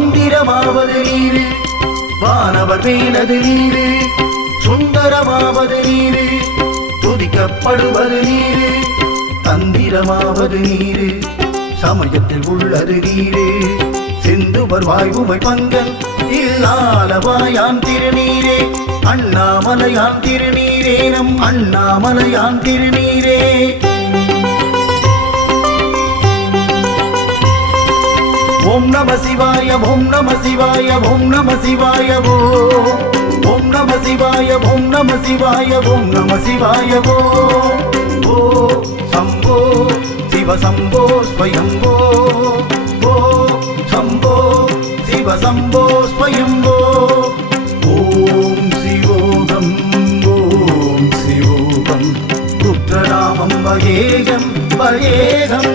மந்திரமாவது நீரு வானவர் மேலது நீரு சுந்தரமாவது நீரு துதிக்கப்படுவது நீரு தந்திரமாவது நீரு சமயத்தில் உள்ளது நீரு சிந்துவர் வாய்வுமை பங்கன் இல்லாலவாயான் திருநீரே அண்ணாமலையான் திருநீரே நம் அண்ணாமலையான் திருநீரே ஓம் நம சிவாய ஓம் நம சிவாய ஓம் நம சிவாய ஓம் நம சிவாய ஓம் நம சிவாய ஓம் நம சிவாய ஓ சம்போ சிவ சம்போ ஸ்வயம்போ ஓ சம்போ சிவ சம்போ ஸ்வயம்போ ஓம் சிவோகம் ருத்ரநாமம் வயேகம் வயேகம்